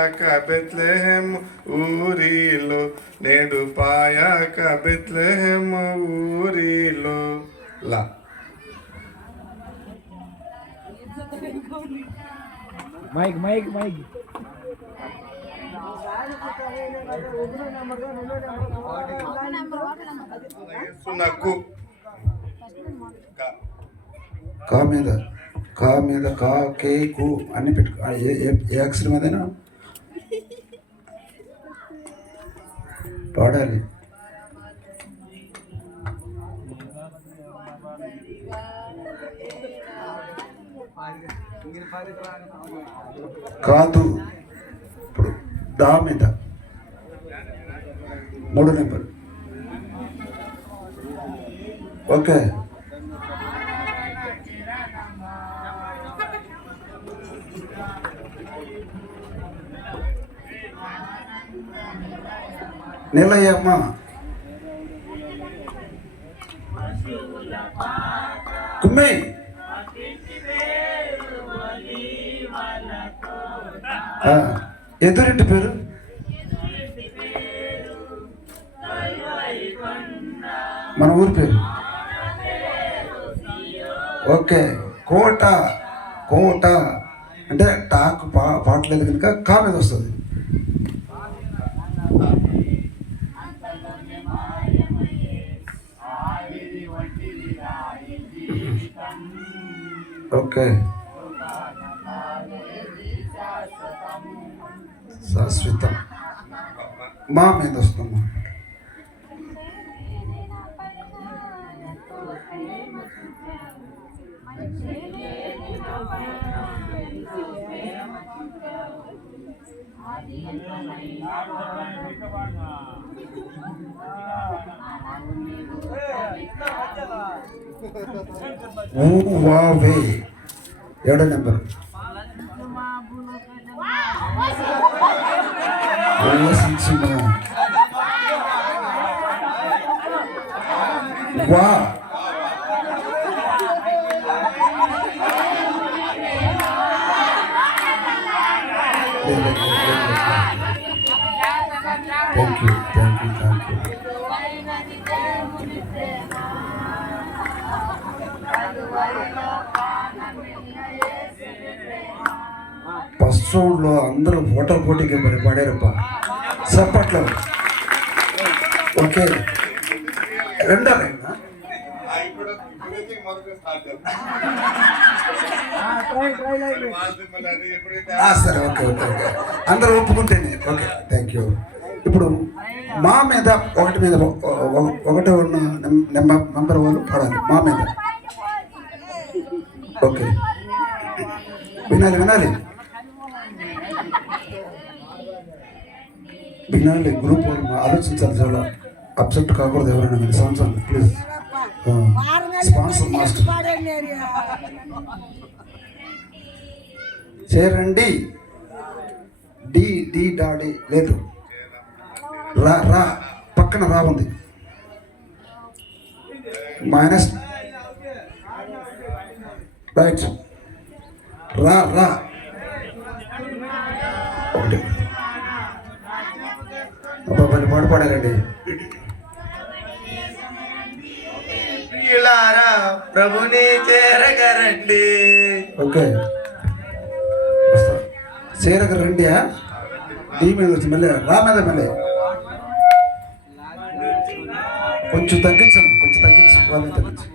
పాయాక బెత్లెహెం ఊరిలో నేడు పాయాక బెత్లెహెం ఊరిలో లా మైక్ మైక్ మైక్ నాకు కా మీద కా కే కు అన్ని పెట్టు ఏ అక్షరం ఏదైనా పాడాలి. కాదు ఇప్పుడు దా మీద 3 నెంబర్. ఓకే నిలయమ్మ కుమ్మి ఎదురింటి పేరు మన ఊరి పేరు. ఓకే కోట కోట అంటే టాక్ పాటలేదు కనుక కా మీద వస్తుంది. ఓకే శాశ్వతం మా మీద వస్తుందమ్మా. Huawei 7 number. వా thank you thank you thank you. First రౌండ్లో అందరూ ఫోటో పోటీకి పాడారప్పా చప్పట్లో. ఓకే రెండో లైనా సరే ఓకే ఓకే ఓకే అందరూ ఒప్పుకుంటేనే ఓకే థ్యాంక్ యూ. ఇప్పుడు మా మీద ఒకటి ఉన్న మెంబర్ వాళ్ళు పాడాలి మా మీద. ఓకే వినాలి వినాలి వినాలి. గ్రూప్ వాళ్ళు ఆలోచించాలి, చాలా అప్సెట్ కాకూడదు ఎవరైనా. మీరు సంవత్సరం ప్లీజ్ స్పాన్సర్ మాస్టర్ చేరండి. డి డి డాడి లేదు, రా రా పక్కన రా ఉంది. మైనస్ రైట్ రా రా ఒకటి. అబ్బా పని పాట పాడారండి. ప్రభుని చేరగరండి. ఓకే చేరగ రండి. దీ మీద వచ్చి మళ్ళీ రా మీద మళ్ళీ కొంచెం తగ్గించండి, కొంచెం తగ్గించు వాళ్ళని తగ్గించు.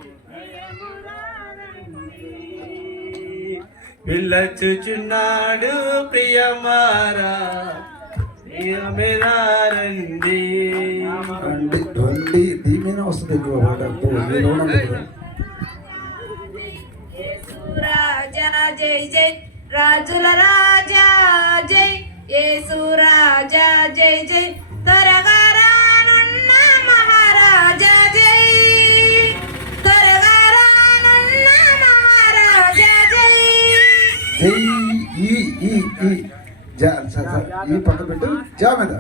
పిల్లచుచున్నాడు ప్రియమారా రండి రండి రండి. దీమేనా వస్తుంది ఎక్కువ రాజా జై జై రాజుల రాజా జై యేసు రాజా జై జై త్వరగా రానున్న మహారాజా జై త్వరగా రానున్న మహారాజా జై. జై ఈ పక్క పెట్టు జా మీద.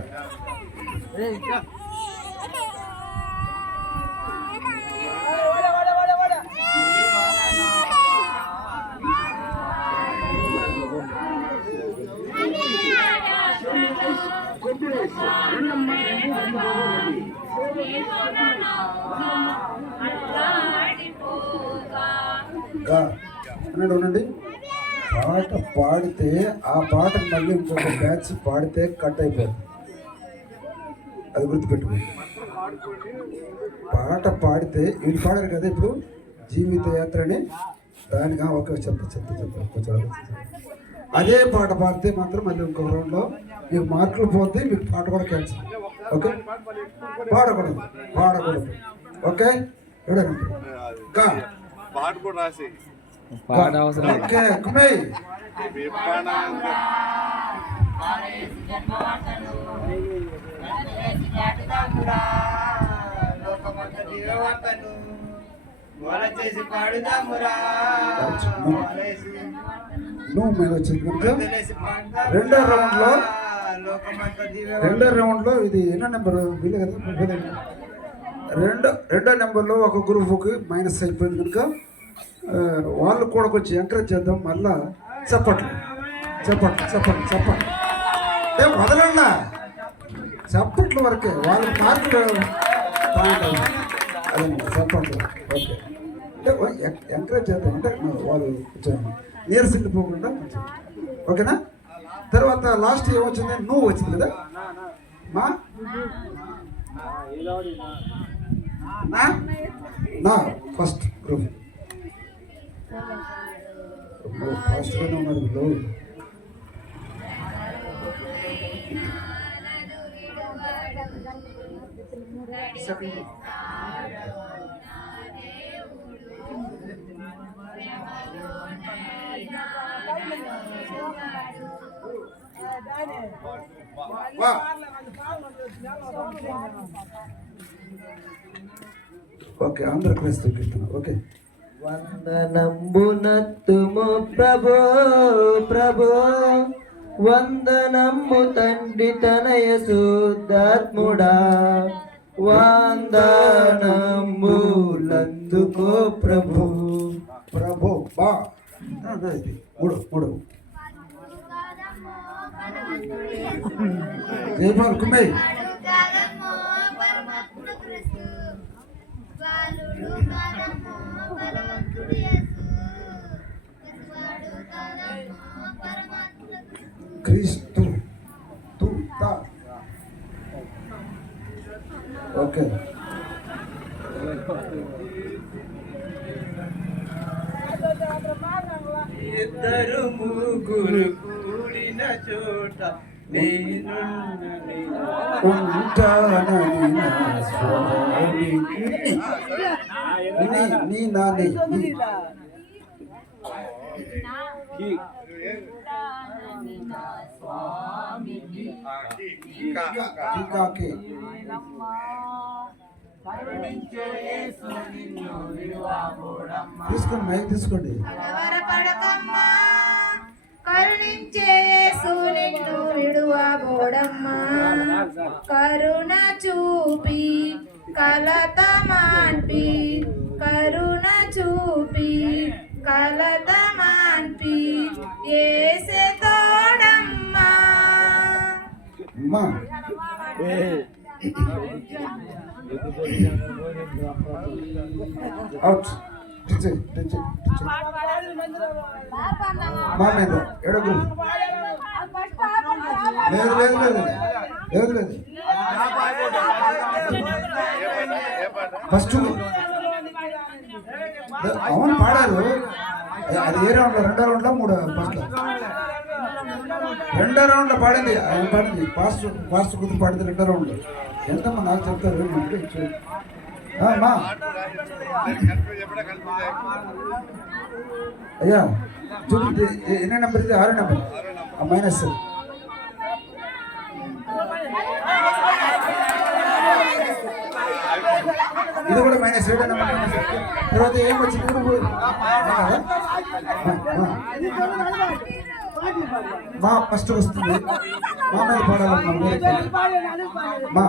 గా అన్నాడు ఉండండి. పాట పాడితే ఆ పాటను మళ్ళీ ఇంకొక బ్యాచ్ పాడితే కట్ అయిపోతుంది. అది గుర్తుపెట్టుకోండి. పాట పాడితే వీళ్ళు పాడారు కదా ఇప్పుడు జీవిత యాత్రని, దానిగా ఒక చెప్పు కొంచెం అదే పాట పాడితే మాత్రం మళ్ళీ ఇంకో రౌండ్లో మీకు మార్కులు పోతే మీకు పాట కూడా క్యాన్సిల్. ఓకే, పాడకూడదు. ఓకే, పాట కూడా రాసి పాట అవసరం లేదు. ఓకే కుమేయ్ చేసి పాడుదామురా నువ్వు మీద వచ్చింది కనుక రెండో రౌండ్లో ఇది ఎన్నో నెంబర్ వీలు కదా, రెండో నెంబర్లో ఒక గ్రూప్కి మైనస్ అయిపోయింది కనుక వాళ్ళు కూడా కొంచెం ఎంకరేజ్ చేద్దాం. మళ్ళా చెప్పట్లు వదలన్నా చప్పట్ల వరకే వాళ్ళ మార్కులు అదే చప్పట్లు. ఓకే, అంటే ఎంకరేజ్ చేద్దాం, అంటే వాళ్ళు కొంచెం నీరసిండిపోకుండా కొంచెం. ఓకేనా? తర్వాత లాస్ట్ ఏమొచ్చింది? నువ్వు వచ్చింది కదా మా నా ఫస్ట్ గ్రూప్ ఫాస్ట్గానే ఉన్నారు వీళ్ళు. ఓకే, ఆంధ్ర క్రైస్తవ కీర్తన. ఓకే, వందనంబునత్తుము ప్రభో ప్రభో, వందనమ్ము తండ్రి తనయ శుద్ధాత్ముడా, వందనంబులందుకో ప్రభు. ప్రభు బా మూడు జయపాల్ కుమ్మై క్రీస్తు ఓకే. ఇద్దరు ముగ్గురు కూడిన చోట నీ నాని తీసుకోండి, మైక్ తీసుకోండి. కరుణించే యేసు నిన్ను విడువబోడమ్మా, కరుణ చూపి కలత మాన్పి, కరుణ చూపి కలత మాన్పి, యేసే తోడమ్మా. అవుట్ మా మీద ఎడగు లేదు ఫస్ట్ అవును పాడారు. అది ఏ రౌండ్లో? రెండో రౌండ్లో ఫస్ట్ రెండో రౌండ్లో పాడింది. ఆయన పాడింది ఫాస్ట్ కుదిరి పాడింది రెండో రౌండ్లో. ఎంతమ్మా నాకు చెప్తారు మా అయ్యా చూపి ఎన్నో నెంబర్ ఇది? 6 నెంబర్ మైనస్. ఇది కూడా మైనస్ 7 నెంబర్. తర్వాత ఏం వచ్చింది? మా ఫస్ట్ వస్తుంది. మా మీద పాడాలన్నా మా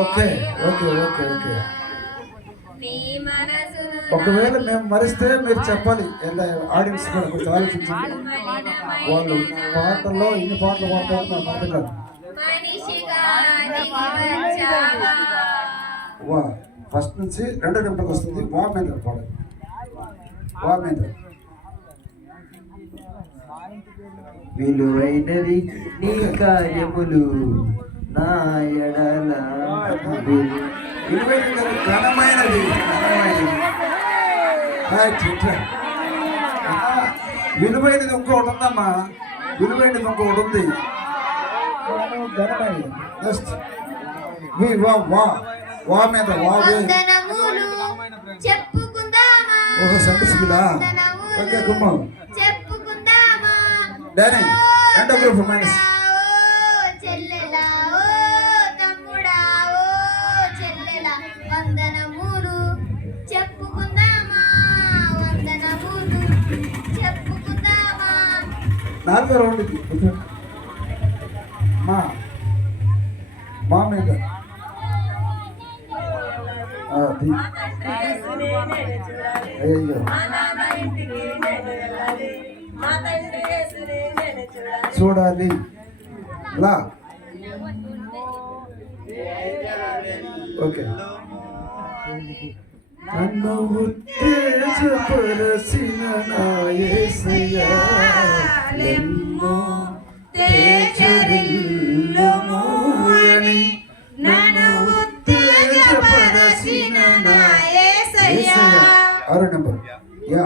ఓకే ఓకే ఓకే ఓకే నీ మనసును ఒకవేళ మేము మరిస్తే మీరు చెప్పాలి ఎలా ఆడియన్స్ కూడా కొంచెం ఆలోచించండి. వాళ్ళు పాటల్లో ఇన్ని పాటలు పాడతారు నాకు అర్థం కాదు. మనిషిగా దిగి వచ్చావా వా ఫస్ట్ నుంచి రెండో నెంబర్కి వస్తుంది. వా మీద పాడాలి. వా మీద విలువైనది నీ కార్యములు నా ఎడల విలువైనది ఘనమైనది విలువైనది ఇంకొకటి ఉందమ్మా. విలువైనది ఇంకొకటి ఉంది. ఘనమైనది నెక్స్ట్ వా వా వా మీద వా వందనములు చెప్పుకుందామా ఒక సంతసిలా ఓకే గుమ్మ చెప్పుకుందామా డానీ రెండో గ్రూప్ మైనస్ చెల్లెలా ఓ తమ్ముడా ఓ చెల్లెలా వందనములు చెప్పుకుందామా వందనములు చెప్పుకుందామా నాలుగో రౌండ్ మా మా మీద అది అయ్యో చూడాలి లా ఓకే నన్ను ఉత్తేజపరచిన నా యేసయ్యా లెమ్మో తేజరిల్లుము అని నన్ను ఉత్తేజపరచిన నా యేసయ్యా. ఆరో నెంబర్ యా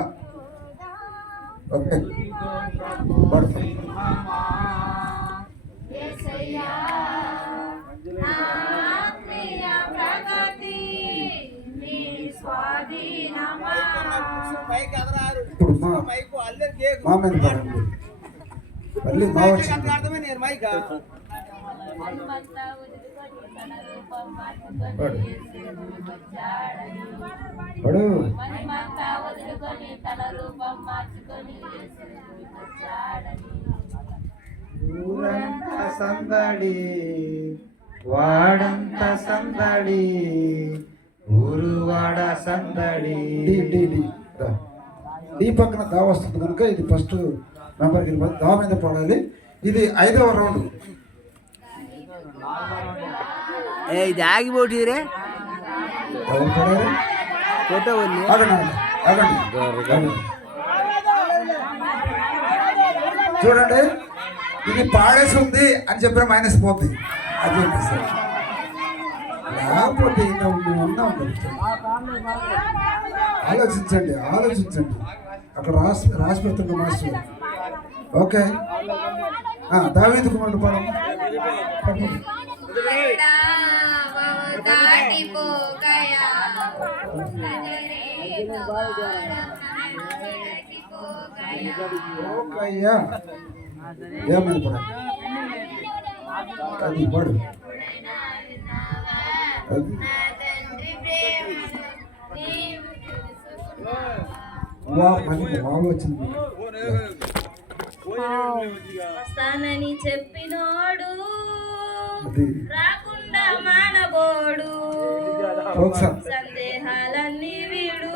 ఓకే యేసయ్యా ఆత్మీయ ప్రగతి నీ స్వాధీనమా ఇప్పుడు మా మీద పడండి. మళ్ళీ మా వచ్చింది పడు ఊరంతా సందడి వాడంత సందడి ఊరువాడ సందడి డి డి డి దా. డి పక్కన దా వస్తుంది కనుక ఇది ఫస్ట్ మెంబర్కి దా మీద పడాలి. ఇది 5వ రౌండ్. ఇది ఆగిపోటీరే ఎవరు పడాలి? ఫోటో ఉంది. ఆగండి ఆగండి ఆగండి. చూడండి ఇది పాడేసి ఉంది అని చెప్పిన మైనస్ పోతుంది. అది చెప్పేసి లేకపోతే ఇంకా ఉన్నాం. ఆలోచించండి ఆలోచించండి. అక్కడ రాసి పెడుతున్న మాస్టర్. ఓకే దావీదు కుమారుడు పాడము. ఓకయ్యా ఏమని పడాలి అది పడు అది మనకి బాగా వచ్చింది. వస్తానని చెప్పినోడు అది రాకుండా మానబోడు ఒకసారి సందేహాలన్నీ వీడు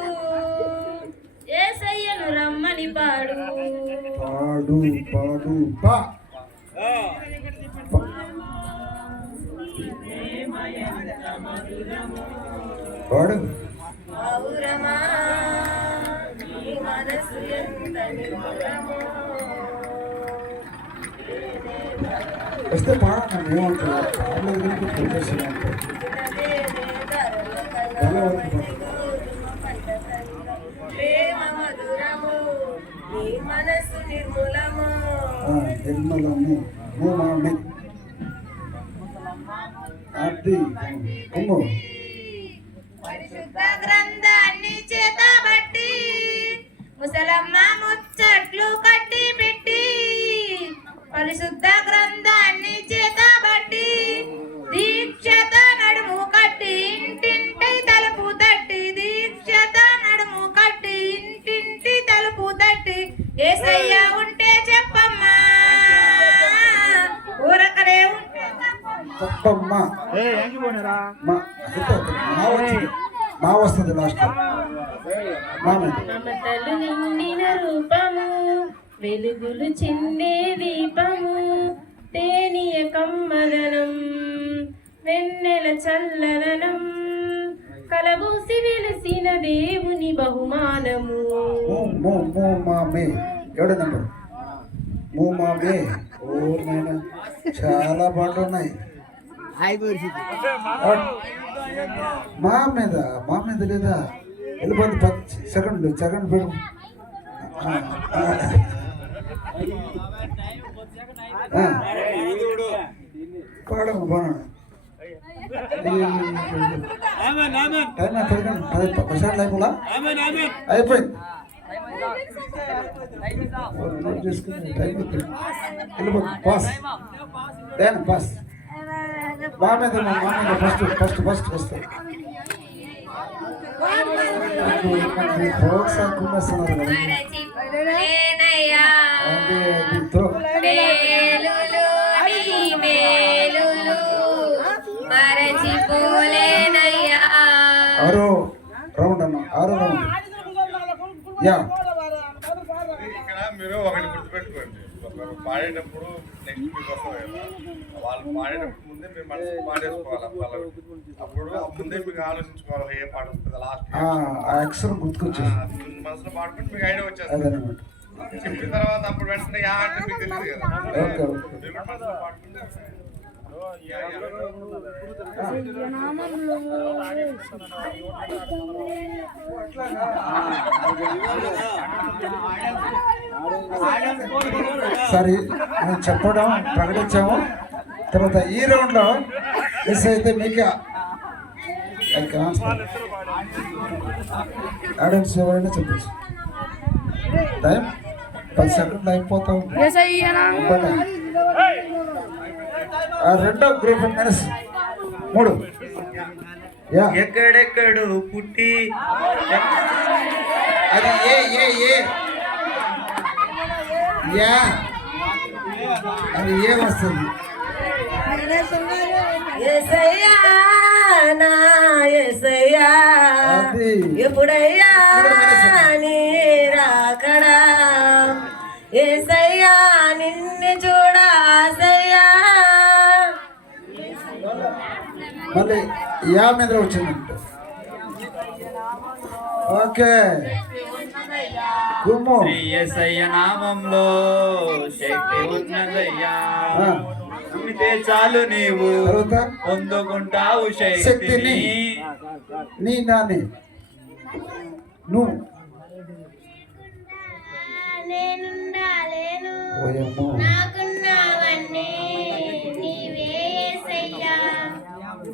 యేసయ్యను రమ్మని పాడు పాడు పాడు పా పాడు ఔరమా నీ మనసు ఎంత నిర్మలమో వస్తే పాడన్నా ఏమంటారు పాడలేదు కనుక ప్రొఫెషన్ ప్రేమ మధురము నీ మనసు నిర్మలము నిర్మలము భూమామి అది కొమ్ము పరిశుద్ధ గ్రంథాన్ని చేతబట్టి ముసలమ్మ ముచ్చట్లు కట్టి పెట్టి పరిశుద్ధ గ్రంథాన్ని చేతబట్టి దీక్షత నడుము కట్టి ఇంటింటి తలుపు తట్టి దీక్షత నడుము కట్టి ఇంటింటి తలుపు తట్టి యేసయ్య ఉంటే చెప్పమ్మా ఊరకనే ఉంటే తప్పమ్మా మా వచ్చింది మా వస్తుంది లాస్ట్ మా మీద మమతలు నిండిన రూపము వెలుగులు చిందే దీపము తేనియ కమ్మదనం వెన్నెల చల్లదనం కలబూసి వెలిసిన దేవుని బహుమానము మూ మామే ఎవడ నెంబర్ మూ మామే ఓ నేను చాలా పాటలు ఉన్నాయి మా మీద లేదా వెళ్ళిపోతుంది 10 సెకండ్ పెడు పాడము బాగా అయిపోయింది పాస్ పాస్ మా మీద ఫస్ట్ వస్తాయి ప్రోత్సాహం కుమ్మేస్తున్నారు కదా అది ఆరో రౌండ్ అన్న యా ఇక్కడ మీరు ఒకటి గుర్తుపెట్టుకోండి, పాడేటప్పుడు నెక్స్ట్ మీకు వస్తుంది కదా, వాళ్ళు పాడేటప్పుడు ముందే మీరు మనసు పాడేసుకోవాలి. అప్పుడు ముందే మీకు ఆలోచించుకోవాలి ఏ పాట వస్తుంది లాస్ట్ ఆ అక్షరం గుర్తుకొచ్చేసి మనసులో పాడుకుంటే మీకు ఐడియా వచ్చేస్తుంది. చెప్పిన తర్వాత అప్పుడు వెంటనే యా అంటే మీకు తెలియదు కదా, మీరు మనసులో పాడుకుంటే సరే మేము చెప్పడం ప్రకటించాము. తర్వాత ఈ రౌండ్లో మిస్ అయితే మీకు ఆడియన్స్ ఎవరైనా చెప్పచ్చు. టైం 10 సెకండ్లు అయిపోతాం. రెండో గ్రూప్ మైనస్ 3. ఎక్కడెక్కడు పుట్టి అది యా అది వస్తుంది. ఎప్పుడయ్యా నీరాకడా ఏసయ్యా నిన్ను చూడాసయ్యా. మళ్ళీ యా మీద వచ్చిందంట. ఓకే యేసయ్య నామంలో శక్తి ఉన్నదయ్యా, నమ్మితే చాలు నీవు పొందుకుంటావు శక్తిని. నీ నాని నువ్వు నాకున్నావన్నీ నీవే యేసయ్యా,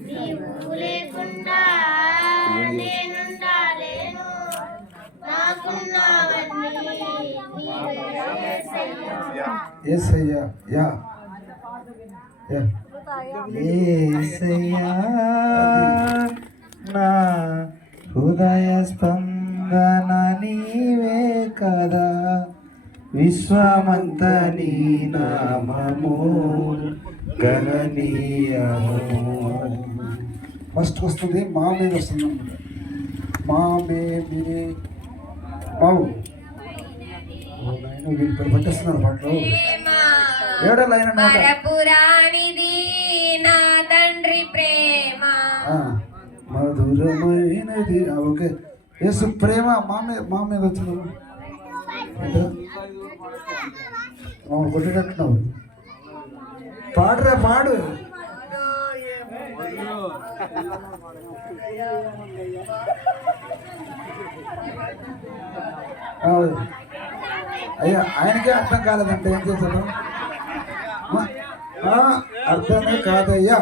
నీవు లేకుండా నేనుండాలేను. నాకున్నావన్నీ నీవే యేసయ్యా. యేసయ్యా యా యేసయ్యా నా హృదయ స్పందన నీవే కదా, విశ్వమంత నీ నామము గణనీయము. ఫస్ట్ వస్తుంది మా మీద వస్తుంది అనమాట. మా మీరే బావు వీళ్ళు పట్టేస్తున్నారు పాటలు. ఏడో లైన్ అన్నమాట. నా తండ్రి ప్రేమ మధురమైనది. ఓకే యేసు ప్రేమ మా మీద వచ్చింది. కొట్టేటట్టున్నావు. పాడురా పాడు. అయ్యా ఆయనకే అర్థం కాలేదంటే ఏం చేశాను? అర్థమే కాదయ్యా.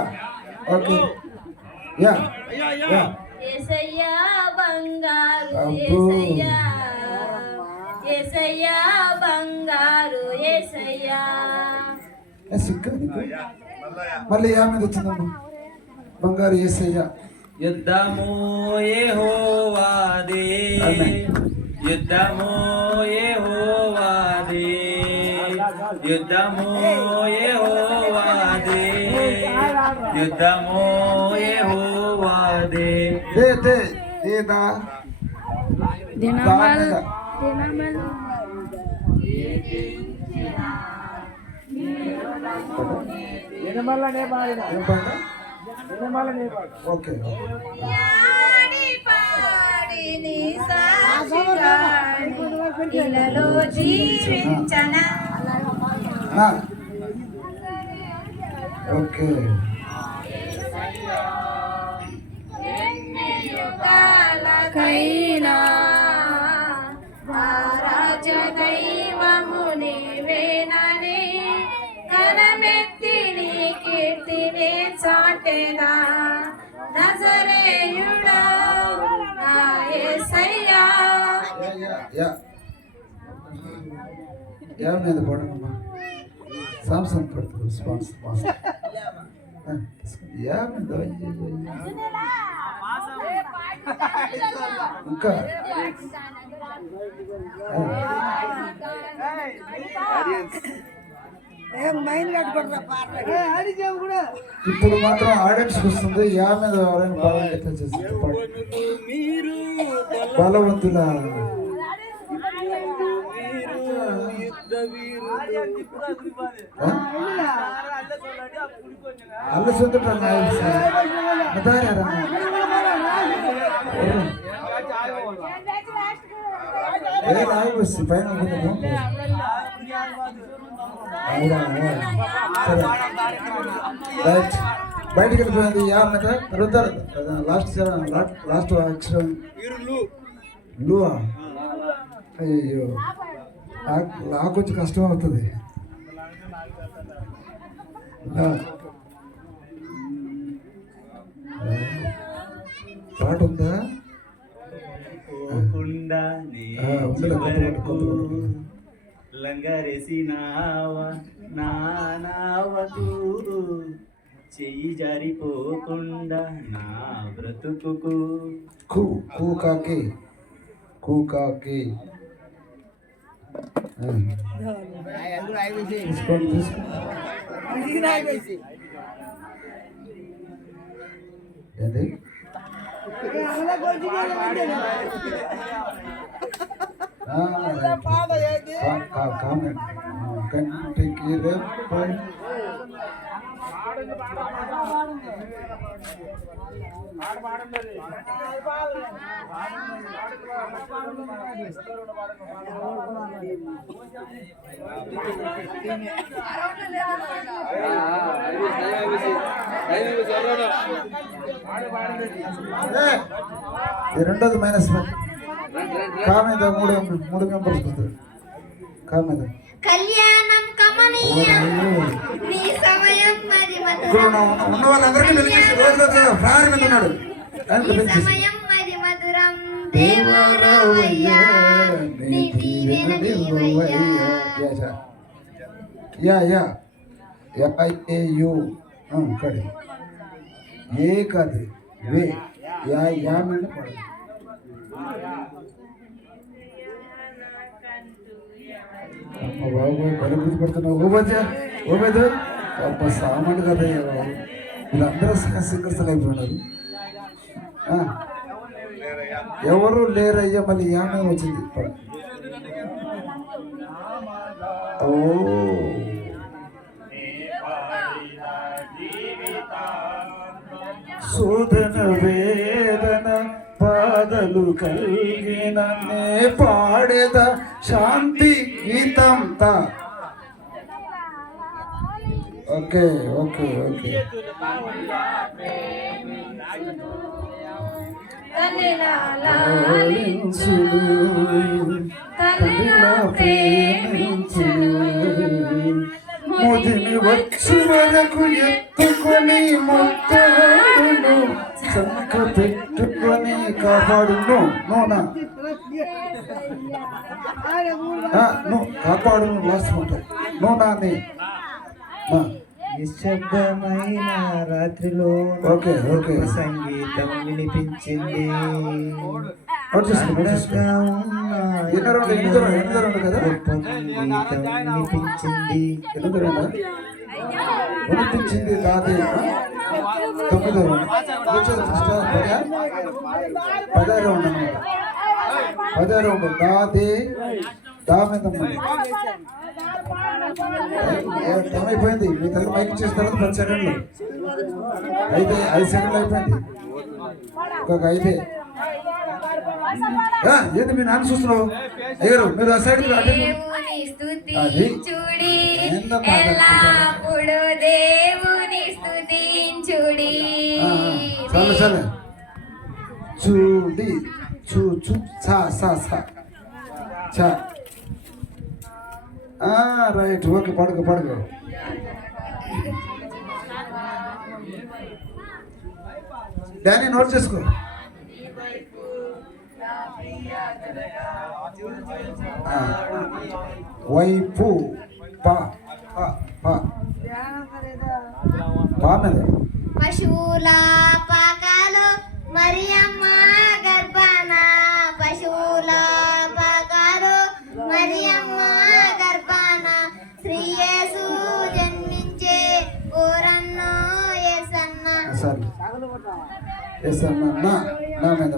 ఓకే యా యేసయ్యా బంగారు అబ్బో. యేసయ్యా బంగారు యేసయ్యా. సిగ్గు మళ్ళీ యా మీద వచ్చిందమ్మా. బంగారు యేసయ్యా. యుద్ధము యెహోవాదే, యుద్ధము యెహోవాదే, యుద్ధము యెహోవాదే, యుద్ధము యెహోవాదే. లేదా దాని మీద ఏం పాట? ఓకే యాడి పాడి నీ సాక్షిగాని ఇలలో జీవించనా. ఆ. ఓకే ఎన్ని యుగాలకైనా ఆరాధ్య దైవము నీవేనని కరమెత్తి నీ కీర్తిని చాటెదా. నజరేయుడా నా యేసయ్యా. యా మీద పడమ్మా సామ్సంగ్ పడుతుంది స్పాన్స్ యా మీద ఇంకా ఇప్పుడు మాత్రం ఆడియన్స్ వస్తుంది యా మీద ఎవరైనా పాడాలి చేసి బలవంతుల అల్ల సొంత పైన రైట్ బయటికి వెళ్ళిపోయింది యా మీద తర్వాత లాస్ట్ అక్షరం లూవా. అయ్యో నాకు కొంచెం కష్టం అవుతుంది. పాట ఉందా? లంగరేసినావా నానావకు చెయ్యి జారిపోకుండా నా బ్రతుకు కూకాకి తీసుకోండి ఏంటి కామెంట్ కంటికి రెప్పై రెండోది మైనస్ కామేద మూడు మెంబర్స్ వస్తారు కామేద కళ్యాణం కమనీయం నీ సమయం మరి ఉన్న వాళ్ళందరికీ వెలిగించి రోజు ఫ్రార్ మీద ఉన్నాడు సమయం మరి మధురం దేవరావయ్యా నీ దీవెన నీవయ్యా. యా యు కడి ఏ కాదు వే యా మీద పడదు. అమ్మ బాబు బలి గుర్తుపడుతున్నావు ఓబేదు అమ్మ సామాన్లు కదా బాబు వీళ్ళందరూ సింగర్స్ అయిపోయినారు. ఎవరు లేరయ్యా మళ్ళీ యామే వచ్చింది. ఓ శోధన వేదన బాధలు కలిగిన నే పాడేద శాంతి గీతంతా. ఓకే ఓకే ఓకే ముదిని వచ్చి వరకు ఎత్తుకొని మొత్తాడును చక్క పెట్టుకొని కాపాడును నోనా నువ్వు కాపాడును లాస్ట్ ఉంటావు నోనాని నిశ్శబ్దమైన రాత్రిలో ఓకే ఓకే సంగీతం వినిపించింది. వినిపించింది కాదు 9వ రౌండ్ వచ్చేది ఫస్ట్ 10వ రౌండ్ అన్నమాట. 10వ రౌండ్ దా మీద టైం అయిపోయింది. మీ తల్లి మైక్ చేసిన తర్వాత 10 సెకండ్లు 5 సెకండ్లు అయిపోయింది. ఇంకొక 5. ఏంటి మీ నాన్న చూస్తున్నావు? అయ్యారు మీరు ఆ సైడ్ దేవుని స్తుతించుడి ఎల్లప్పుడు దేవుని స్తుతించుడి చాలు చాలు చూడి చూ చూ సా సా సా చా రైట్ ఓకే పడుకో డానీ నోట్ చేసుకో. వైపు పా మీద పశువుల పాకాలు మరియమ్మ గర్భాన పశువుల పాకాలు మరియమ్మ గర్భాన శ్రీయేసు జన్మించే ఊరన్నో యేసన్న సరే యేసన్న నా మీద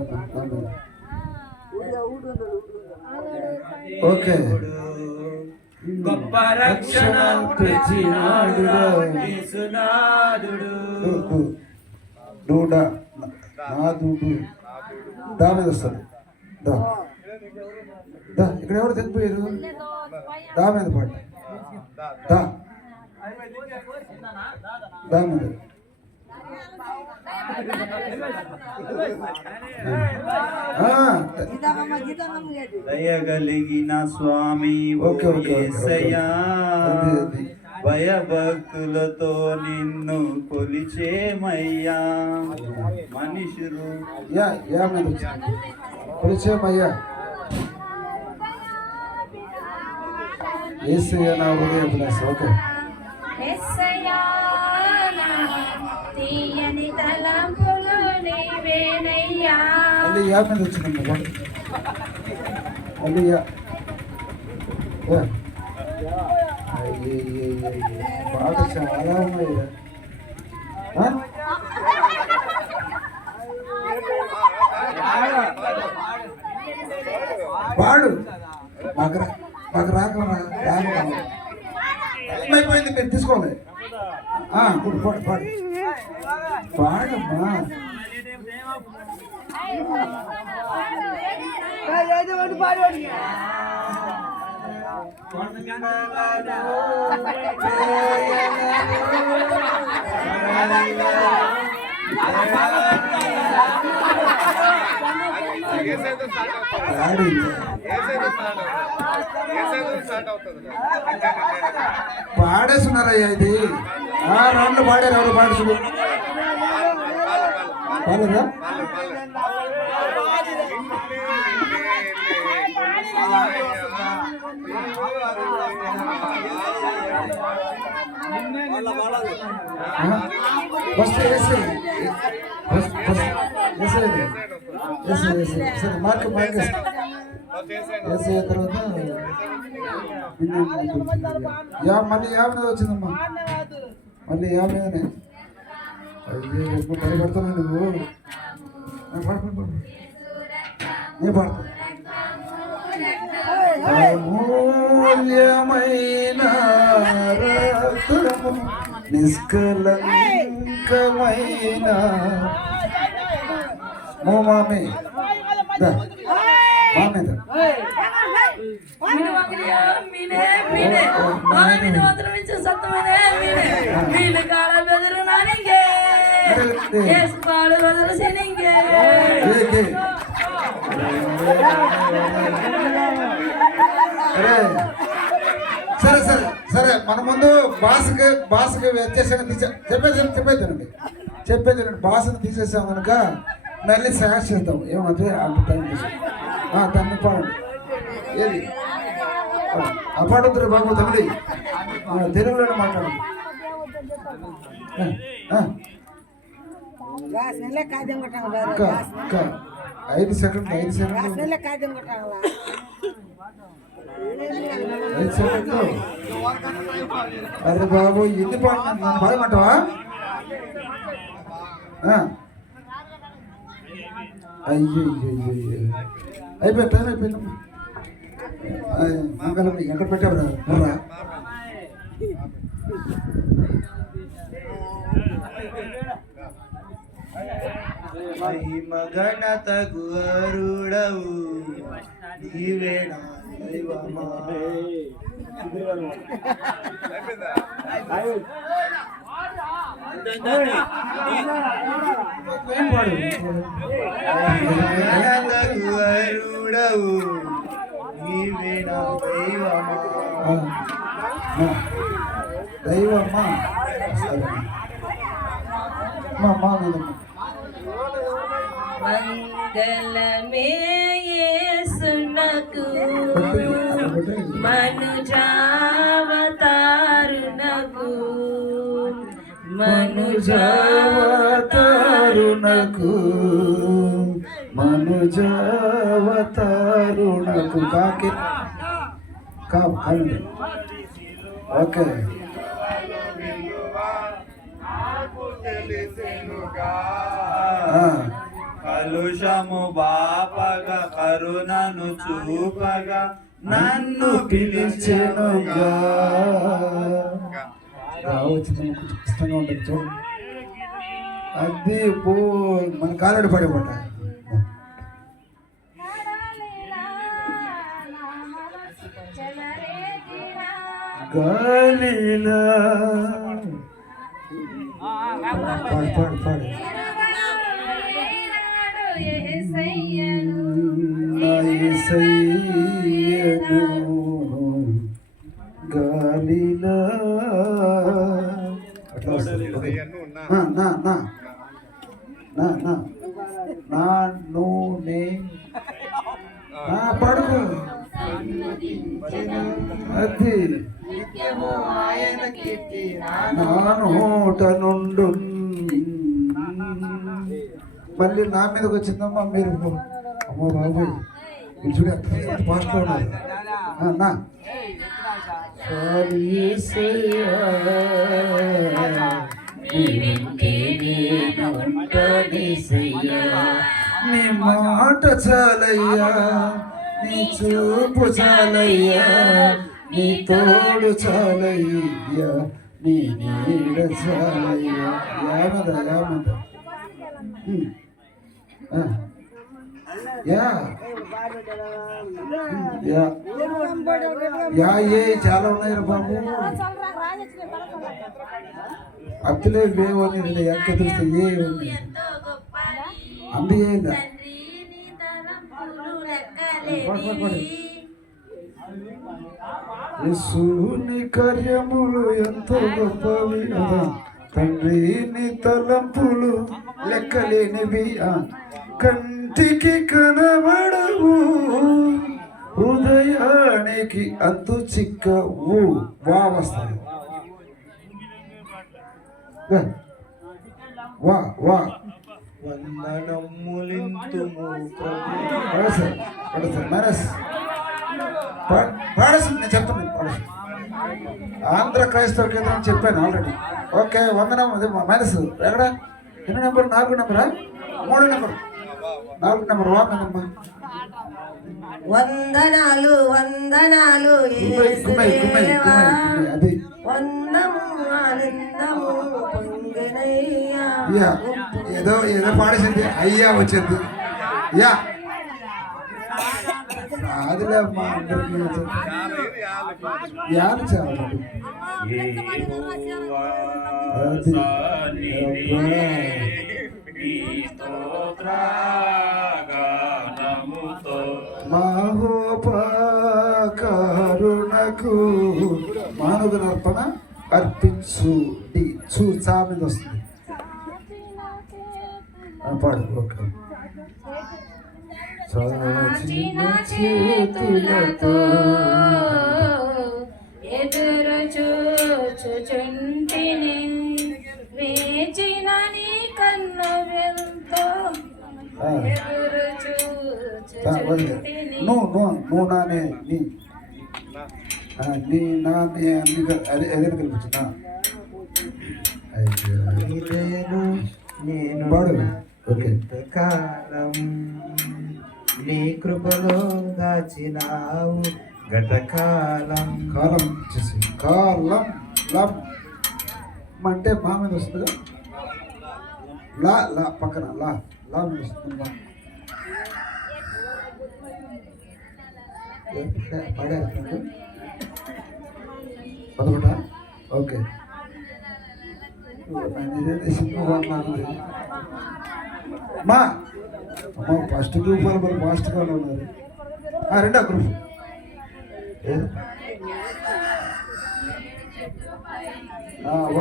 ఓకే. గొప్ప రక్షణ తెచ్చినాడు యేసునాథుడు. దూడ నాదుడు దా మీద వస్తుంది. దా ఇక్కడ ఎవరు తెగిపోయారు? దా మీద పాట దా మీద దయగలిగిన స్వామి యేసయ్యా భయభక్తులతో నిన్ను కొలిచేమయ్యా. మనుషులు కొలిచేమయ్యా. యేసయ్యా నా హృదయ అభిలాష. ఓకే తీయని తలంపులు నీవేనయ్యా. మళ్ళీ యా మీద వచ్చిందమ్మా. మళ్ళీ పాట చాలా ఉన్నాయి. పాడు మాకు రాకుండా అయిపోయింది. మీరు తీసుకోవాలి. పాడు పాడమ్మా. పాడేస్తున్నారయ్యా ఇది. 6 రౌండ్లు పాడారు. ఎవరు పాడుచుడు పాడదా? ఫస్ట్ సరే మార్క్ వేసే తర్వాత మళ్ళీ 50 మీద వచ్చిందమ్మా. మళ్ళీ 50 మీదనే. అయ్యే ఎక్కువ పడిపడుతున్నావు నువ్వు. నేను పడతా. అమూల్యమైన రక్తము నిష్కలంకమైన మామే సరే సరే సరే మన ముందు బాస్కి వ్యత్యాసంగా చెప్పేది బాస్ని తీసేసాం కనుక మళ్ళీ సహాయం చేద్దాం. ఏమంటే అంత టైం తన్ని పాడండి. ఏది ఆ పాడుతున్నారు బాబు తమిళి తెలుగులోనే మాట్లాడండి. 5 సెకండ్లు 5 సెకండ్లు. అరే బాబు ఎన్ని పాడమంటావా? అయ్యో అయిపోయింది, టైం అయిపోయిందమ్మా. మంగళం ఎక్కడ పెట్టావురా బుర్రా? మహిమగణత గురుడవు నీవేనా దైవమా. మహిమగణత గురుడవు నీవేనా దైవమా. దైవమ్మా మంగళమే యేసునకు మనుజావతారునకు మనుజావతారునకు మనుజావతారునకు కాకి కాదు. ఓకే కలుషము బాపగా కరుణను చూపగా నన్ను పిలిచెనుగా. రావచ్చు కొంచెం కష్టంగా ఉంటుంది చూడండి. అది పో మన కాలడి పడిపోట. గాలిలా పాడు పాడు పాడు. గాలిలా అట్లా వస్తుంది. నా నా నా నా నా నూనె పడుకో. అది నా నోట నుండు. మళ్ళీ నా మీదకి వచ్చిందమ్మా మీరు. అమ్మో బాబాయ్ చూడ ఫాస్ట్లో ఉన్నారు. నా నీ మాట చాలయ్యా, నీ చూపు చాలయ్యా, నీ తోడు చాలయ్యా, నీ నీడ చాలయ్యా. యామద యామద యా యా యా ఏ చాలా ఉన్నాయి రా బాబు. అత్తులే వేవు అని ఎక్క చూస్తే ఏ ఉన్నాయి అందుకేగా. యేసుని కార్యములు ఎంతో గొప్పవి, తండ్రి నీ తలంపులు లెక్కలేనివి, కంటికి కనబడవు, హృదయానికి అంతు చిక్కవు. వా వస్తాయి వా వా. వందనములింతుము నేను చెప్తాను. ఆంధ్ర క్రైస్తవ కేంద్రం చెప్పాను ఆల్రెడీ. ఓకే వందనం. అది మైనస్ ఎక్కడ? ఎన్ని నెంబర్? 4 నెంబరా? 3 నెంబర్? 4 నెంబర్ వా మేనమ్మా. వందనాలు వందనాలు అది ఏదో ఏదో పాడేసింది అయ్యా వచ్చింది. యా అదిలే అమ్మా అందరికీ యాలు చాలా. మహోపకారుణకు మానవుని అర్పణ అర్పించు. చా మీద వస్తుంది. పాడు. ఓకే. చాచిన చేతులతో ఎదురు చూచుచుంటిని, వేచిన నీ కన్నులతో ఎదురు చూచుచుంటిని. నువ్వు నానే నీ నానే అదే కల్పించిన. నేను పాడు. ఓకే. కాలం నీ కృపలో దాచినావు గతకాలం. కాలం చేసి కాలం లం అంటే మా మీద వస్తుందా? లా లా పక్కన లా లా మీద వస్తుంది. పాడారు పదకొండ. ఓకే. మా అమ్మ ఫస్ట్ గ్రూప్ వాళ్ళు మరి ఫాస్ట్గా ఉన్నారు. రెండో గ్రూప్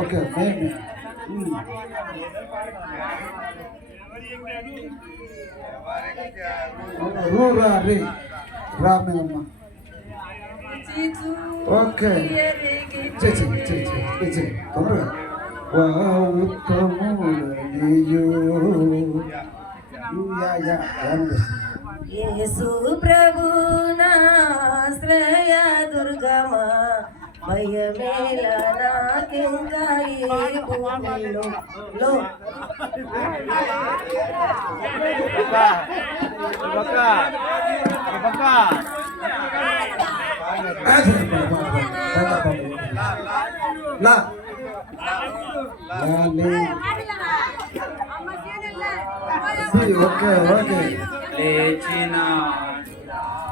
ఓకే. మేము రూ రా రే రా మేనమ్మ. ఓకే తొందరగా. యేసు ప్రభు నాశ్రయ దుర్గమా భయమేల నాకింకా ఈ భూమిలో ఓకే ఓకే.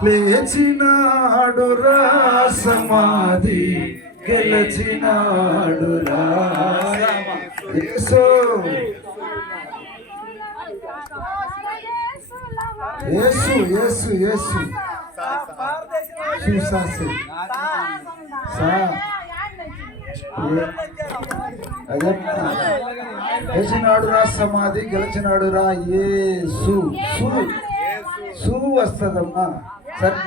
లేచినాడు రా సమాధి గెలిచినాడు రా యేసు యేసు యేసు యేసు సుసాసి సా గెలిచినాడు రా సమాధి గెలిచినాడు రా యేసు సు వస్తుందమ్మా. సరే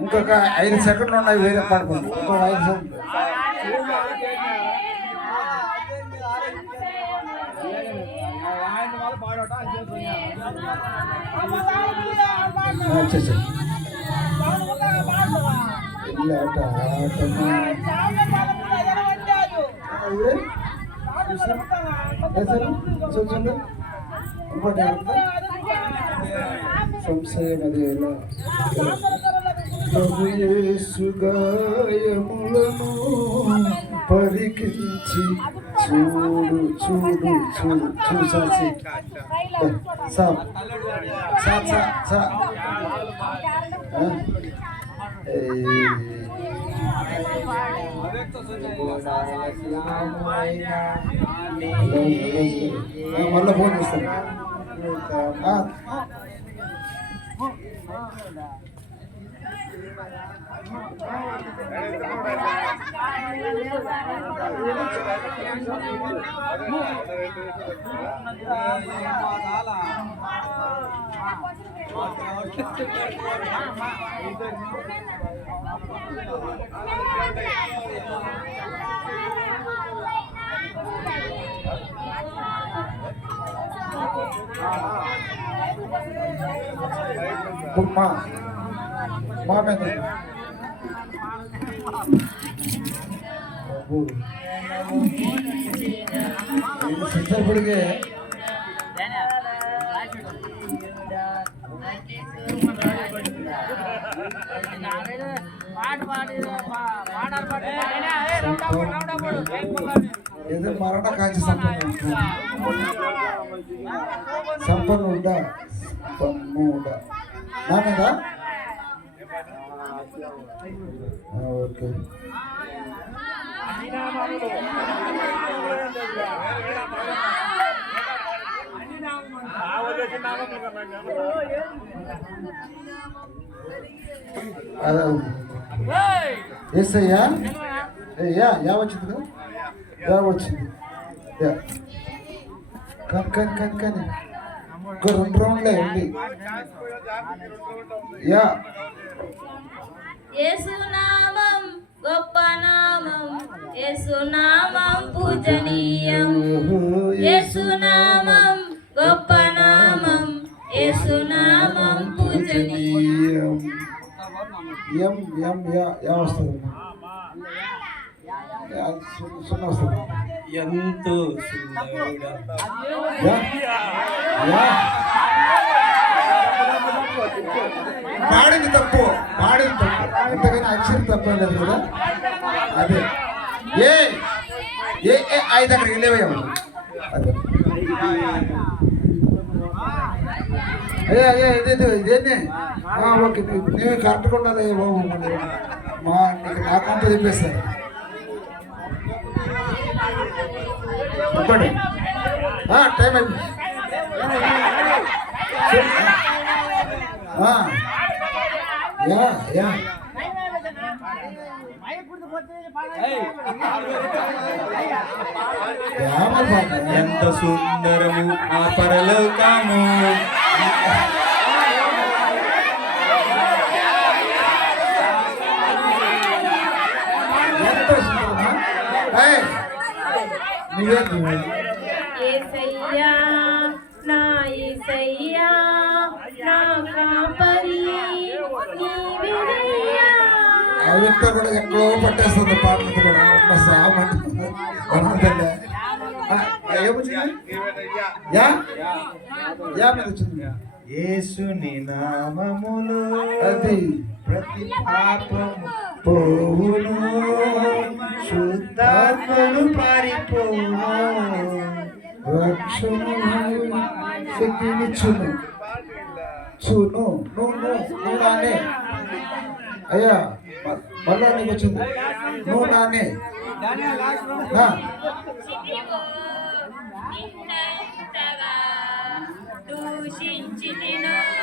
ఇంకొక 5 సెకండ్లు ఉన్నాయి. వేరే పాడుకోండి. ఇంకొక 5 సెకండ్లు. సంశయమదేలా ప్రభు యేసు గాయములను పరికించి చూడు చూడు చూడు చూసాసి సా సా సా సా మళ్ళీ ఫోన్ చేస్తాను. మా మీద సిద్ధపడిగే ఏదో మరణ కాంచి సంపన్న ఉండా నా మీద. ఓకే. ఏసయ్యా యా వచ్చింది కదా. యా వచ్చింది. కానీ ఇంకో 2 రౌండ్లే ఉంది. యా యేసునామం గొప్ప నామం, యేసునామం పూజనీయం, యేసునామం గొప్ప నామం, యేసునామం పూజనీయం. ఎం ఎం యా వస్తుంది. సున్నా వస్తుంది. ఎంతో సుందరుడా యా, యా. పాడింది తప్పు, పాడింది తప్పు, అంతేగాని అక్షరం తప్ప లేదు కదా. అదే ఏ ఏ ఏ ఐదు అక్కడికి వెళ్ళేవయ్యా. అదే అయ్యా అయ్యా ఇదేనే ఓకే. నేను కరెక్ట్గా ఉండాలి బాబు, మా నీకు నా కంప చెప్పేస్తారు. చెప్పండి టైం అయిపోయింది. యా యా ఎంత సుందరము ఆ పరలోకము, ఎంత సుందరమా. నువ్వే యేసయ్యా నా యేసయ్యా నా కాపరి నీవేనయ్యా. అవింతా కూడా ఎక్కడో పట్టేస్తుంది పాటలు కూడా. యా యా మీద వచ్చింది. యేసుని నామములో అది ప్రతి పాపము పోవును, శుద్ధాత్మలు పారిపోవును. రక్షణ శక్తినిచ్చును. చూను నువ్వు నానే అయ్యా, మళ్ళా నీకు వచ్చింది. నువ్వు నానే నా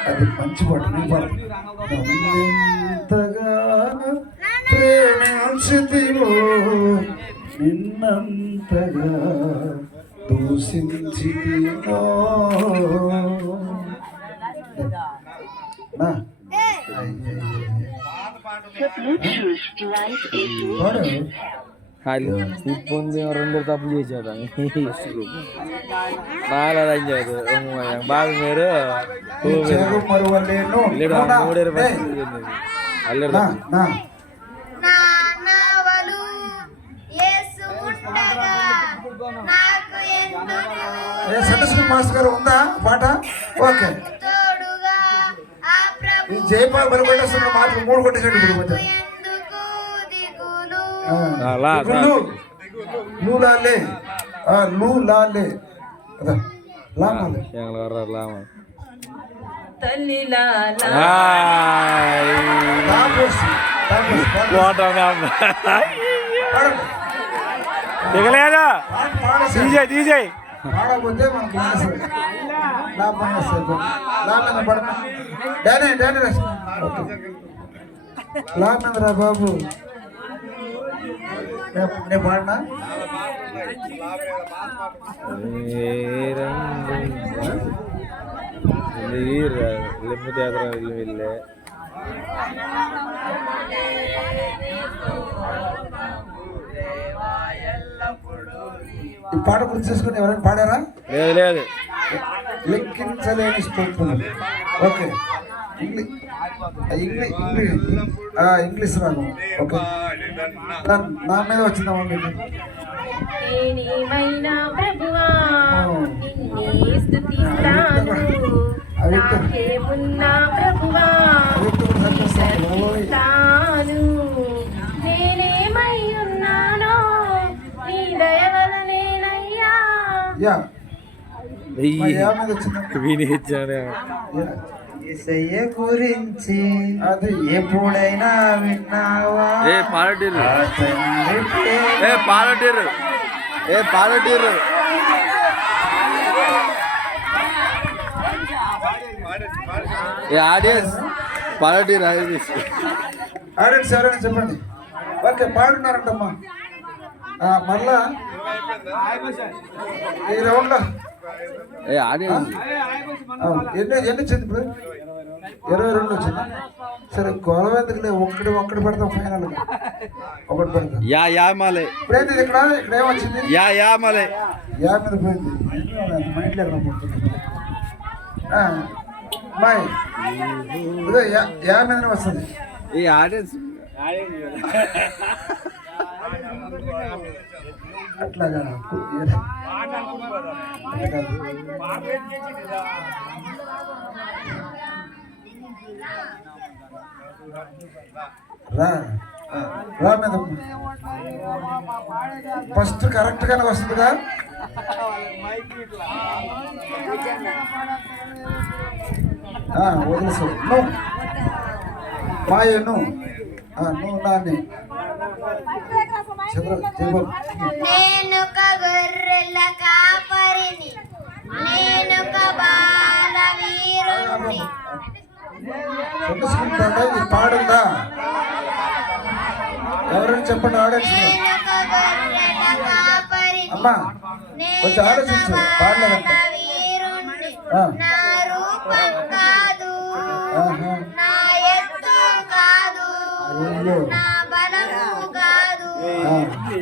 అది మంచి పాట. నీ పాట. ఎంతగానో ప్రేమించితివో నిన్నంతగా దూషించితినో. నా ఖాళీ ఇప్పుడు రెండు తప్పులు చేశాడు నాలా రంజాదు బాగా మీరు లేడు మూడే అల్లెడు నా నావలు యేసు ఉండగా నాకు ఎందుకు సంతోష్ మాస్టర్ గారు ఉందా పాట? ఓకే. తోడుగా ఆ ప్రభు ఈ జయపాల్ బలపడేస్తున్న మాటలు మూడు కొట్టేసాడు. ఇప్పుడు ఎందుకు దిగులు లూ లాలే లూ లాలే అదా లామాలే తల్లి దిగలేదా తీజే పాడకపోతే మనకు లామేంద్ర పడనా డానీ లామేంద్ర బాబు నేను పాడినా లేకపోతే వెళ్ళే ఈ పాట గుర్తు చేసుకుని ఎవరైనా పాడారా? లేదు లేదు. లెక్కించలేని స్తోత్రం. ఓకే. ఇంగ్లీష్ రాను. ఓకే. నా మీద వచ్చిందమ్మా మీకు. నేనేమైనా ప్రభువా నిన్నే స్తుతిస్తాను, నాకేమున్నా ప్రభువా స్తుతిస్తాను. నేనేమై ఉన్నానో నీ దయ వలనేనయ్యా. విని ఇచ్చాడు. యేసయ్య గురించి అది ఎప్పుడైనా విన్నావా? పాలటీరు పాలటీరు పాలటీరు ఆడియన్స్ పాలటీరు ఆడియన్స్ ఎవరైనా చెప్పండి. ఓకే పాడున్నారంటమ్మా. మళ్ళా ఈ రౌండ్లో ఆడియన్స్ ఎన్ని వచ్చింది ఇప్పుడు? 22 వచ్చింది. సరే గొడవ ఎందుకులే, ఒక్కటి పెడతాం ఫైనల్. ఒకటి పెడతాం. మాలే ఇప్పుడైతే ఇక్కడ ఏమొచ్చింది? మాలే మీద పోయింది. మైండ్లో ఎక్కడ పోతుంది బాయ్. మీదనే వస్తుంది. ఈ ఆడియన్స్ అట్లాగా రా రా మీద ఫస్ట్ కరెక్ట్ గానే వస్తుందిగా. వదిలేసు నువ్వు మాయ నువ్వు నాన్ని నేనొక గొర్రెల కాపరిని, నేనొక బాల వీరుని. ఇది పాడుందా? ఎవరైనా చెప్పండి ఆడియన్స్. నేనొక గొర్రెల కాపరిని, అమ్మా కొంచెం ఆలోచించు, పాడలేదంట. వీరుణ్ణి. నా రూపం కాదు, నా ఎత్తు కాదు, నా బలము కాదు,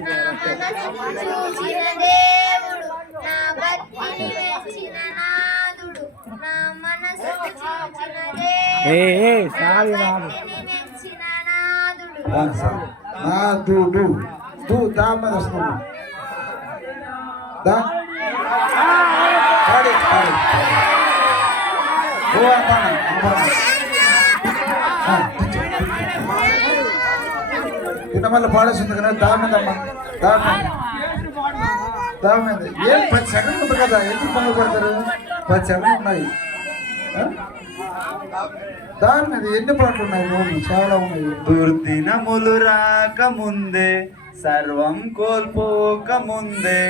నా మనసు చూసిన దేవుడు, నా భక్తిని మెచ్చిన నాదుడు, నా మనసు చూసిన దేవుడు, నా భక్తిని మెచ్చిన నాదుడు. నాదుడు దా మీద వస్తున్నాము. దా పాడి పాడి తినమల్ల పాడేస్తుంది కదా. దా మీద దా మీద ఏం 10 సెకండ్లు ఉంది కదా, ఎందుకు పనులు పడతారు? 10 సెకండ్లు ఉన్నాయి. దాని మీద ఎన్ని పాటలు ఉన్నాయి? చాలా ఉన్నాయి. దుర్దినములు రాకముందే, సర్వం కోల్పోక ముందే,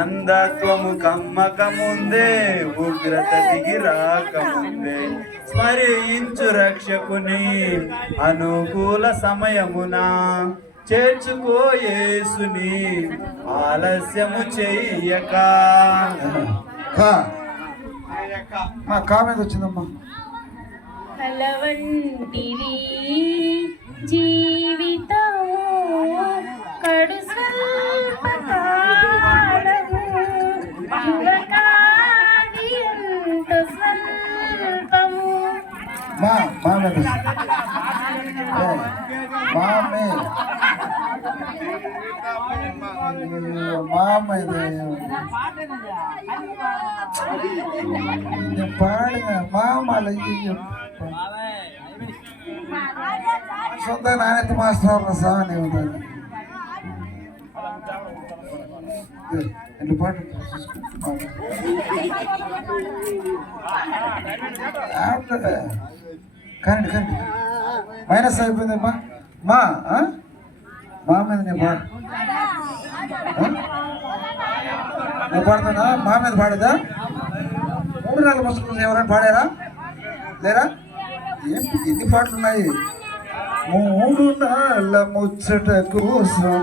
అంధత్వము కమ్మక ముందే, ఉగ్రత దిగి రాకముందే, స్మరించు రక్షకుని అనుకూల సమయమున, చేర్చుకో యేసుని ఆలస్యము చెయ్యక. కామెంట్ వచ్చిందమ్మా. కలవంటిది జీవితము, కడు స్వల్పకాలము, యువకాది ఎంత స్వల్పము. మామే పాడుగా మామల సొంత నాణ్యత మాస్టర్ సాని ఉంటుంది. పాట కానీ మైనస్ అయిపోయిందమ్మా. మా మీద నేను పాడుతున్నా. మా మీద పాడేదా? 3 ముస్లింలు ఎవరైనా పాడారా? లేరా? ఎన్ని పాటలు ఉన్నాయి? 3 నాళ్ళ ముచ్చట కోసం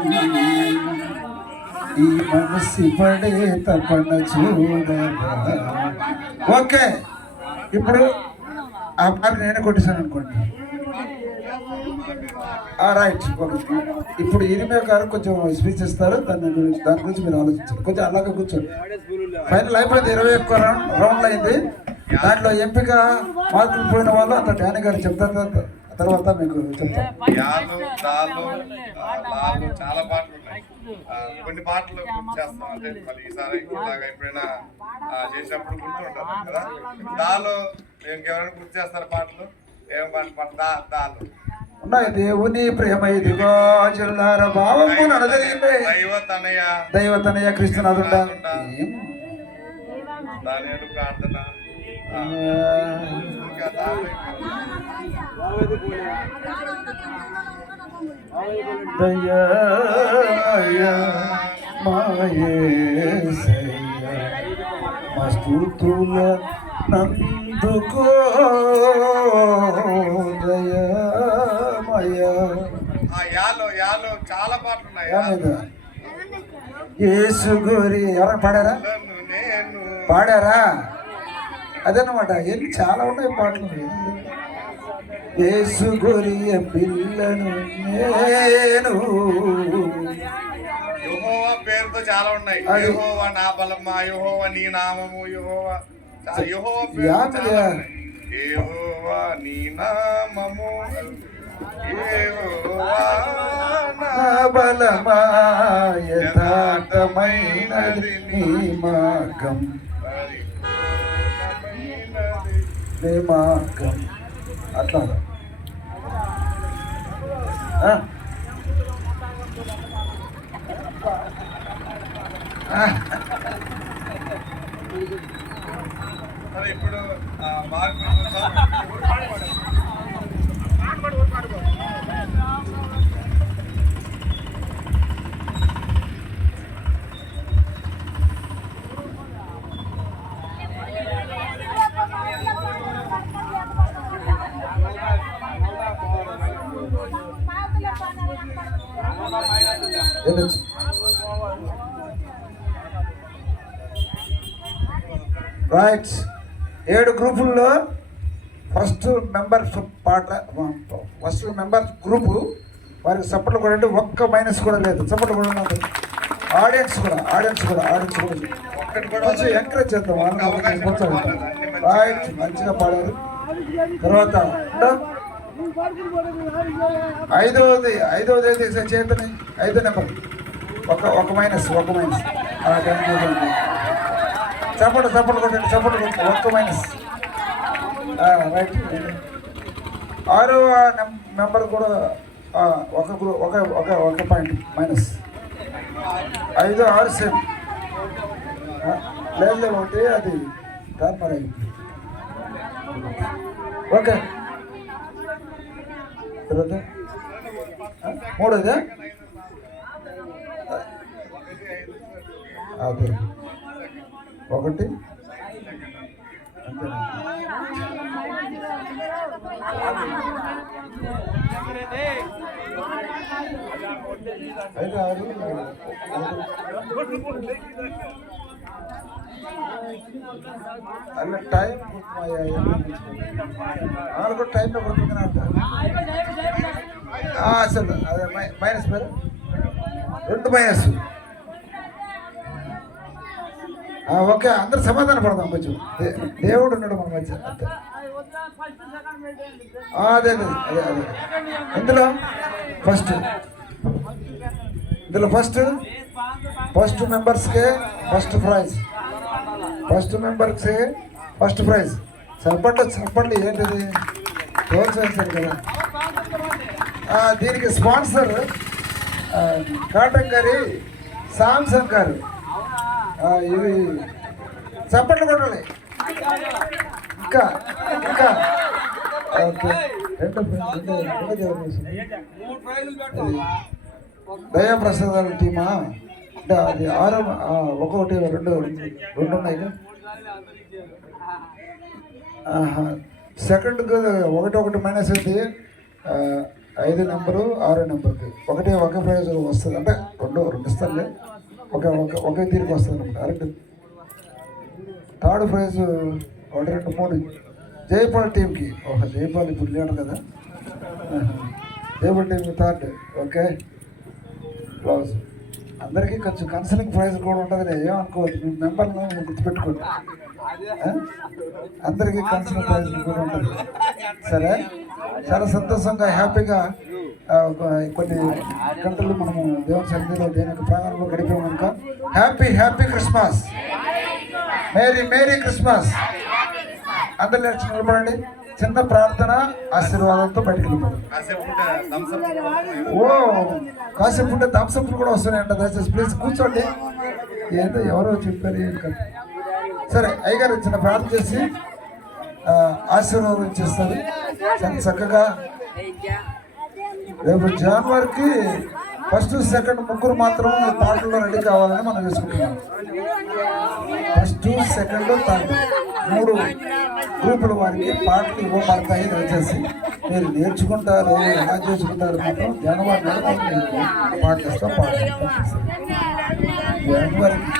ఈ మనసి పడే తపన చూడగా. ఓకే, ఇప్పుడు ఆ పాట నేనే కొట్టేశాను అనుకోండి. రైట్. ఇప్పుడు ఇరిమే గారు కొంచెం స్పీచ్ ఇస్తారు. దాని గురించి మీరు ఆలోచించండి. కొంచెం అలాగే కూర్చోండి. ఫైనల్ అయిపోయింది. 21 రౌండ్లు అయింది. దాంట్లో ఎంపిక మార్కులు పోయిన వాళ్ళు అంత డానీ గారు చెప్తారు. తర్వాత మీకు చెప్తాను. చాలా పాటలు ఉన్నాయి. కొన్ని పాటలు చేస్తాం. అంటే మళ్ళీ ఈసారి ఇలాగా ఎప్పుడైనా చేసినప్పుడు గుర్తుంటారు కదా. దాలో ఇంకెవరైనా గుర్తు చేస్తారు పాటలు? ఏం పాట? దాలో ఉన్నాయి. దేవుని ప్రేమ ఇదిగో జిల్లార భావము నడదలిందే, దైవతనయ కృష్ణనాథుండ, దాని ప్రార్థన, మస్తుతుల నందుకో చాలా పాటలు ఉన్నాయి. యేసు గోరి ఎవరైనా పాడారా? పాడారా? అదనమాట. ఎన్ని చాలా ఉన్నాయి పాటలు. యేసు గోరి పిల్లను నేను, యెహోవా పేరుతో చాలా ఉన్నాయి. యెహోవా నా బలమా, యెహోవా నీ నామము, యెహోవా యెహోవా నీ నామము. యెహోవా నా బలమా యథార్థమైనది నీ మార్గం పరిపూర్ణమైనది. నీ మార్గం అట్లా మరి ఇప్పుడు మార్పు వెళ్ళొచ్చు. రైట్ 7 గ్రూపుల్లో ఫస్ట్ మెంబర్ గ్రూపు వారికి సపోర్ట్లు కూడా అంటే ఒక్క మైనస్ కూడా లేదు. సపోర్ట్లు కూడా ఉన్నది. ఆడియన్స్ కూడా ఒక్కటి కూడా కొంచెం ఎంకరేజ్ చేద్దాం వాళ్ళని కొంచెం. రైట్ మంచిగా పాడారు. తర్వాత ఐదవది ఏది చేతని 5 నెంబర్ ఒక మైనస్ సపోర్ట్ కొట్టండి ఒక్క మైనస్. రైట్ 6వ నెంబర్ కూడా ఒక పాయింట్ మైనస్. 5, 6 సేమ్ లేదు ఒకటి అది ట్రాన్స్ఫర్ అయింది. ఓకే తర్వాత 3దా అదే 1 అంతేనా? అయితే 6 అలా టైం వాళ్ళకు టైంలో కొడుతుందని అంటారు. అసలు అదే మైనస్ పేరు 2 మైనస్. ఓకే అందరు సమాధానం పడదాం కొంచెం. దేవుడు ఉన్నాడు మన మధ్య అంతే. అదే ఇందులో ఫస్ట్ మెంబర్స్కే ఫస్ట్ ప్రైజ్. చెప్పండి ఏంటిది ప్రోత్సహించారు కదా. దీనికి స్పాన్సర్ కాటంగారి సామ్సంగ్ గారు. ఇది చప్పట్లు కొట్టాలి ఇంకా ఓకే. దయాప్రసాద్ గారి టీమా అంటే అది 6 1 2 ఉన్నాయి. సెకండ్కి 1 మైనస్ అయితే 5 నెంబరు 6 నెంబర్కి ఒక ప్రైజ్ వస్తుంది. అంటే 2 ఇస్తారులే. ఒకే తీరికి వస్తుంది అనమాట. 2 థర్డ్ ప్రైజ్ 1 2 3 జైపాల్ టీంకి. జైపాల్ ఇప్పుడు లేడు కదా. జైపాల్ టీంకి థర్డ్. ఓకే బ్లౌజ్ అందరికీ కొంచెం కన్సలింగ్ ప్రైజ్ కూడా ఉంటుంది. ఏమనుకోవద్దు, మీ మెంబర్ను గుర్తుపెట్టుకోండి. అందరికీ కన్సలింగ్ ప్రైజ్ కూడా ఉంటుంది. సరే చాలా సంతోషంగా హ్యాపీగా కొన్ని గంటలు మనము దేవుని సన్నిధిలో దేని యొక్క ప్రాంగణంలో గడిపాము కనుక హ్యాపీ క్రిస్మస్. Merry Christmas. అందరు లేచి నిలబడండి. చిన్న ప్రార్థన ఆశీర్వాదంతో బయటకు వెళ్ళిపోండి. కాసేపు ఉంటే థమ్సప్లు కూడా వస్తున్నాయంట. దయచేసి ప్లీజ్ కూర్చోండి. ఏదో ఎవరో చెప్పారు ఏం కదా. సరే అయ్యగారు చిన్న ప్రార్థన చేసి ఆశీర్వాదం చేస్తారు. చాలా చక్కగా రేపు జనవరికి 1, 2 ముగ్గురు మాత్రం పాటల్లో రెడీ కావాలని మనం చేసుకుంటున్నాం. 1, 2, 3 3 గ్రూపుల వారికి పాటలు ఇవ్వబడతాయి. దయచేసి మీరు నేర్చుకుంటారు, ఎలా చేసుకుంటారు మాత్రం జనవరి నెలలో పాటలు ఇస్తాం. జనవరికి